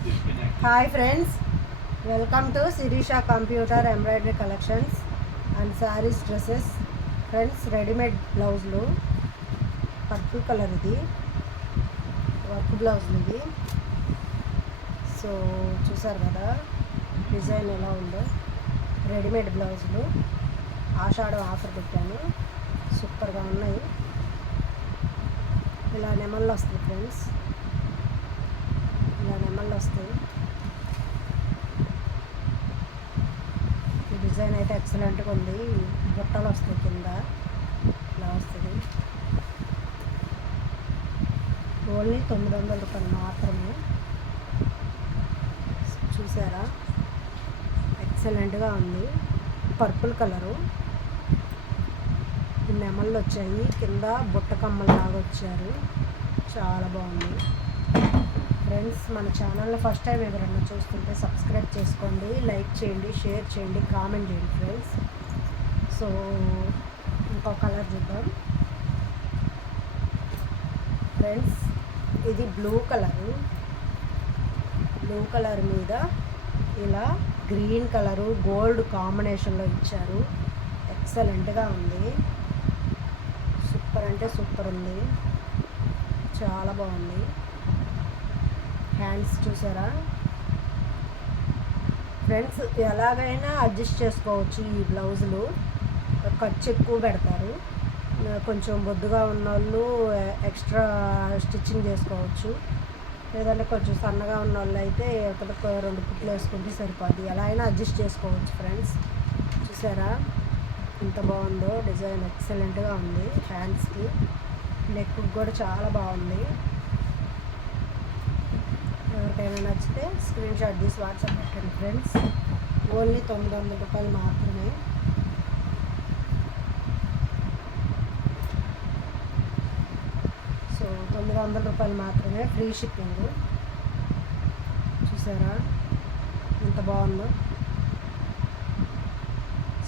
Hi friends, welcome to Shirisha computer embroidery collections and saris dresses. Friends, readymade బ్లౌజులు purple colour, ఇది work బ్లౌజులు ఇవి. So చూసారు కదా డిజైన్ ఎలా ఉందో. రెడీమేడ్ బ్లౌజులు ఆషాఢం ఆఫర్ పెట్టాను, సూపర్గా ఉన్నాయి. ఇలా నెమళ్ళు వస్తాయి ఫ్రెండ్స్, ఇలా నెమళ్ళు వస్తాయి. ఈ డిజైన్ అయితే ఎక్సలెంట్గా ఉంది. బుట్టలు వస్తాయి కింద, ఇలా వస్తుంది. ఓన్లీ 900 రూపాయలు మాత్రమే. చూసారా, ఎక్సలెంట్గా ఉంది. పర్పుల్ కలరు, ఈ నెమళ్ళు వచ్చాయి, కింద బుట్ట కమ్మల్లాగా వచ్చారు. చాలా బాగుంది. ఫ్రెండ్స్, మన ఛానల్లో ఫస్ట్ టైం ఎవరైనా చూస్తుంటే సబ్స్క్రైబ్ చేసుకోండి, లైక్ చేయండి, షేర్ చేయండి, కామెంట్ చేయండి ఫ్రెండ్స్. సో ఇంకో కలర్ చూద్దాం ఫ్రెండ్స్. ఇది బ్లూ కలరు, బ్లూ కలర్ మీద ఇలా గ్రీన్ కలరు గోల్డ్ కాంబినేషన్లో ఇచ్చారు. ఎక్సలెంట్గా ఉంది. సూపర్ అంటే సూపర్ ఉంది, చాలా బాగుంది. హ్యాండ్స్ చూసారా ఫ్రెండ్స్, ఎలాగైనా అడ్జస్ట్ చేసుకోవచ్చు. ఈ బ్లౌజులు ఖర్చు ఎక్కువ పెడతారు, కొంచెం బొద్దుగా ఉన్నోళ్ళు ఎక్స్ట్రా స్టిచ్చింగ్ చేసుకోవచ్చు. లేదంటే కొంచెం సన్నగా ఉన్న వాళ్ళు అయితే ఒకటికి 2 కుట్లు వేసుకుంటే సరిపోద్ది. ఎలా అయినా అడ్జస్ట్ చేసుకోవచ్చు ఫ్రెండ్స్. చూసారా ఎంత బాగుందో డిజైన్, ఎక్సలెంట్గా ఉంది. హ్యాండ్స్కి, నెక్ కూడా చాలా బాగుంది. ఎవరికైనా నచ్చితే స్క్రీన్ షాట్ తీసి వాట్సాప్ పెట్టండి ఫ్రెండ్స్. ఓన్లీ 900 రూపాయలు మాత్రమే. సో 900 రూపాయలు మాత్రమే, ఫ్రీ షిప్పింగ్. చూసారా ఎంత బాగుందో.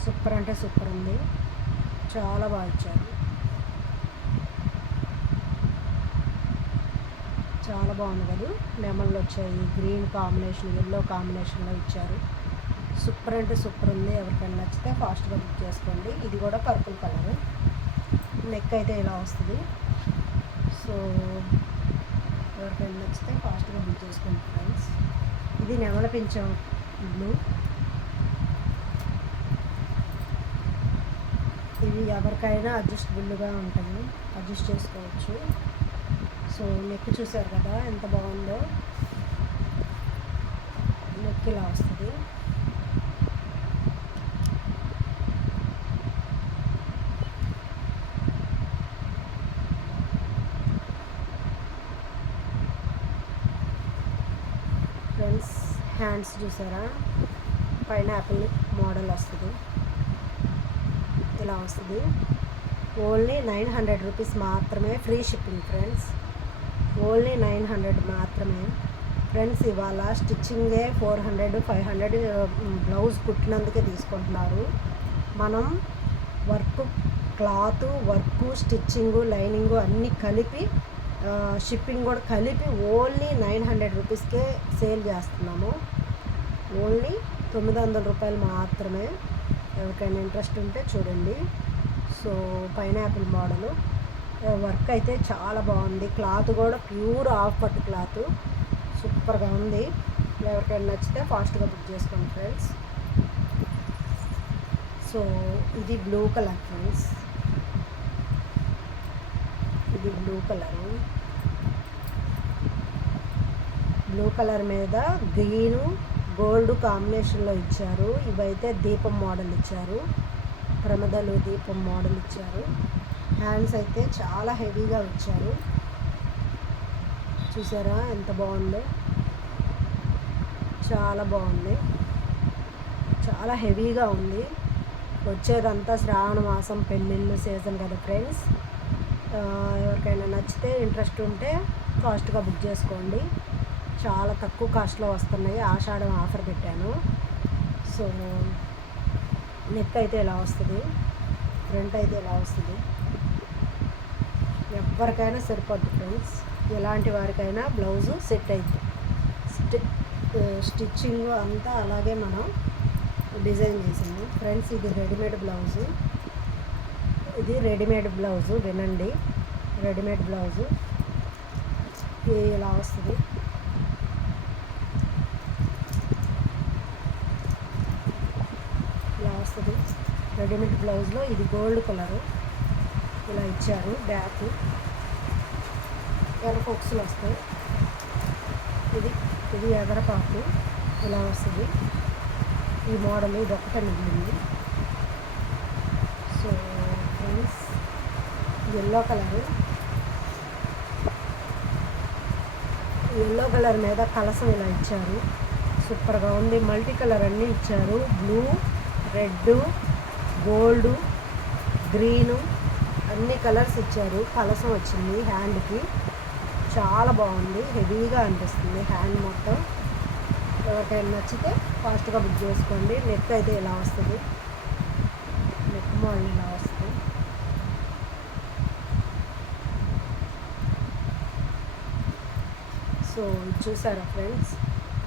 సూపర్ అంటే సూపర్ ఉంది, చాలా బాగా ఇచ్చారు. చాలా బాగుంది కదా. లెమన్లు వచ్చాయి, గ్రీన్ కాంబినేషన్, ఎల్లో కాంబినేషన్లో ఇచ్చారు. సూపర్ అంటే సూపర్ ఉంది. ఎవరికైనా నచ్చితే ఫాస్ట్గా బుక్ చేసుకోండి. ఇది కూడా పర్పుల్ కలర్, నెక్ అయితే ఇలా వస్తుంది. సో ఎవరికైనా నచ్చితే ఫాస్ట్గా బుక్ చేసుకోండి ఫ్రెండ్స్. ఇది నెమల పింఛం బ్లూ. ఇవి ఎవరికైనా అడ్జస్టబుల్గా ఉంటుంది, అడ్జస్ట్ చేసుకోవచ్చు. సో నెక్ చూసారు కదా ఎంత బాగుందో. నెక్ ఇలా వస్తుంది. ఫ్రెండ్స్, హ్యాండ్స్ చూసారా, పైనాపిల్ మోడల్ వస్తుంది, ఇలా వస్తుంది. ఓన్లీ 900 రూపీస్ మాత్రమే, ఫ్రీ షిప్పింగ్ ఫ్రెండ్స్. ఓన్లీ 900 మాత్రమే ఫ్రెండ్స్. ఇవాళ స్టిచ్చింగే 400, 500 బ్లౌజ్ కుట్టినందుకే తీసుకుంటున్నారు. మనం work, cloth work, stitching, lining అన్నీ కలిపి, షిప్పింగ్ కూడా కలిపి ఓన్లీ 900 రూపీస్కే సేల్ చేస్తున్నాము. ఓన్లీ 900 రూపాయలు మాత్రమే. ఎవరికైనా ఇంట్రెస్ట్ ఉంటే చూడండి. సో పైనాపిల్ మోడలు, వర్క్ అయితే చాలా బాగుంది. క్లాత్ కూడా ప్యూర్ ఆఫ్ పట్టు క్లాత్, సూపర్గా ఉంది. ఎవరికైనా నచ్చితే ఫాస్ట్గా బుక్ చేసుకోండి ఫ్రెండ్స్. సో ఇది బ్లూ కలర్ ఫ్రెండ్స్, ఇది బ్లూ కలరు. బ్లూ కలర్ మీద గ్రీను గోల్డ్ కాంబినేషన్లో ఇచ్చారు. ఇవైతే దీపం మోడల్ ఇచ్చారు, ప్రమదలు దీపం మోడల్ ఇచ్చారు. హ్యాండ్స్ అయితే చాలా హెవీగా వచ్చారు. చూసారా ఎంత బాగుందో, చాలా బాగుంది, చాలా హెవీగా ఉంది. వచ్చేదంతా శ్రావణ మాసం పెళ్ళిళ్ళు సీజన్ కదా ఫ్రెండ్స్. ఎవరికైనా నచ్చితే ఇంట్రెస్ట్ ఉంటే ఫాస్ట్గా బుక్ చేసుకోండి. చాలా తక్కువ కాస్ట్లో వస్తున్నాయి, ఆషాఢం ఆఫర్ పెట్టాను. సో నెక్ అయితే ఇలా వస్తుంది, ఫ్రంట్ అయితే ఇలా వస్తుంది. ఎవరికైనా సరిపోద్ది ఫ్రెండ్స్, ఎలాంటి వారికైనా బ్లౌజు సెట్ అవుతుంది. స్టిచ్చింగ్ అంతా అలాగే మనం డిజైన్ చేసాము ఫ్రెండ్స్. ఇది రెడీమేడ్ బ్లౌజు, ఇది రెడీమేడ్ బ్లౌజు. వినండి, రెడీమేడ్ బ్లౌజు ఇలా వస్తుంది. ఇలా వస్తుంది రెడీమేడ్ బ్లౌజ్లో. ఇది గోల్డ్ కలరు ఇలా ఇచ్చారు. బ్యాక్ ఎర్ర ఫోక్స్లు వస్తాయి. ఇది ఎగరపాటు ఇలా వస్తుంది. ఈ మోడల్ ఇది ఒక్కటే మిగిలింది. సో ఫ్రెండ్స్, ఎల్లో కలర్ మీద కలసం ఇలా ఇచ్చారు. సూపర్గా ఉంది. మల్టీ కలర్ అన్నీ ఇచ్చారు. బ్లూ, రెడ్, గోల్డ్, గ్రీను అన్ని కలర్స్ ఇచ్చారు. కలసం వచ్చింది హ్యాండ్కి. చాలా బాగుంది. హెవీగా అనిపిస్తుంది హ్యాండ్ మొత్తం. ఎవరికైనా నచ్చితే ఫాస్ట్గా బుక్ చేసుకోండి. నెక్ అయితే ఇలా వస్తుంది. నెక్ మోడల్ ఇలా వస్తుంది. సో ఇది చూసారా ఫ్రెండ్స్,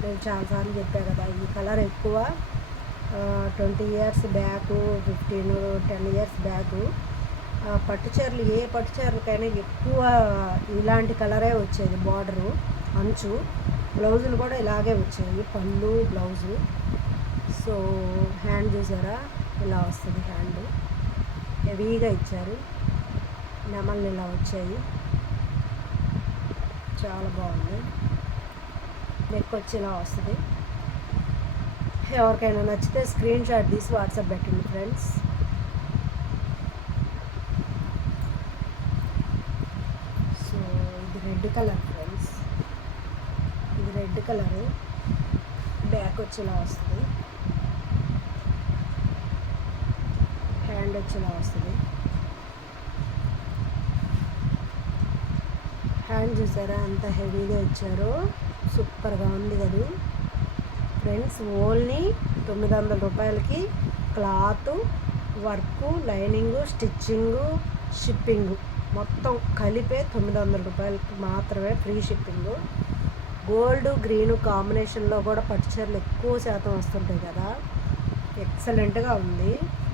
నేను చాలాసార్లు చెప్పాను కదా, ఈ కలర్ ఎక్కువ 20 years బ్యాక్, 10 years బ్యాక్ పట్టు చీరలు, ఏ పట్టు చీరలకైనా ఎక్కువ ఇలాంటి కలరే వచ్చేది. బార్డరు, అంచు, బ్లౌజులు కూడా ఇలాగే వచ్చాయి. పళ్ళు, బ్లౌజు. సో హ్యాండ్ చూసారా ఇలా వస్తుంది. హ్యాండ్ హెవీగా ఇచ్చారు. నెమళ్ళు ఇలా వచ్చాయి. చాలా బాగుంది. నెక్ వచ్చి ఇలా వస్తుంది. ఎవరికైనా నచ్చితే స్క్రీన్ షాట్ తీసి వాట్సాప్ పెట్టండి ఫ్రెండ్స్. సో ఇది రెడ్ కలర్ ఫ్రెండ్స్, ఇది రెడ్ కలరు. బ్యాక్ వచ్చి ఇలా వస్తుంది. హ్యాండ్ వచ్చి ఇలా వస్తుంది. హ్యాండ్ చూసారా అంత హెవీగా ఇచ్చారు. సూపర్గా ఉంది కదా ఫ్రెండ్స్. ఓన్లీ 900 రూపాయలకి cloth, work, lining, stitching, shipping మొత్తం కలిపే 900 రూపాయలకి మాత్రమే, ఫ్రీ షిప్పింగు. గోల్డ్, గ్రీను కాంబినేషన్లో కూడా పట్టు చీరలు ఎక్కువ శాతం వస్తుంటాయి కదా. ఎక్సలెంట్గా ఉంది.